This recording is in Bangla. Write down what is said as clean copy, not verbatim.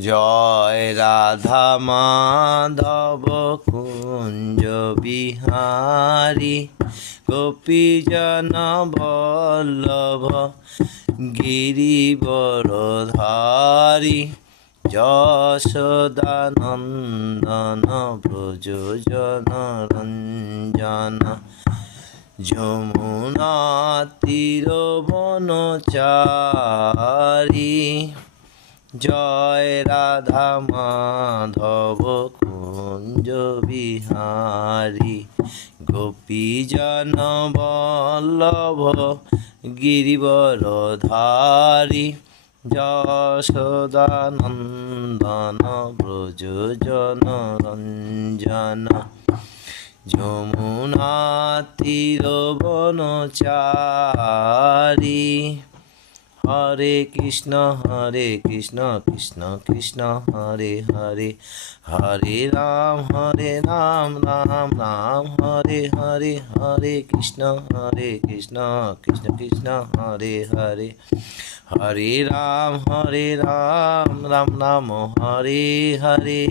জয় রাধা মাধব কুঞ্জ বিহারী গোপীজন বল্লভ গিরিবরধারী যশোদানন্দন ব্রজ জনরঞ্জন যমুনা তীরবনচারী জয় রাধা মাধব কুঞ্জ বিহারী গোপীজন বল্লভ গিরিবরধারী যশোদানন্দন ব্রজ জনরঞ্জন যমুনা তীরবনচারী হরে কৃষ্ণ কৃষ্ণ কৃষ্ণ হরে হরে হরে রাম রাম রাম হরে হরে হরে কৃষ্ণ কৃষ্ণ কৃষ্ণ হরে হরে হরে রাম রাম রাম হরে হরে।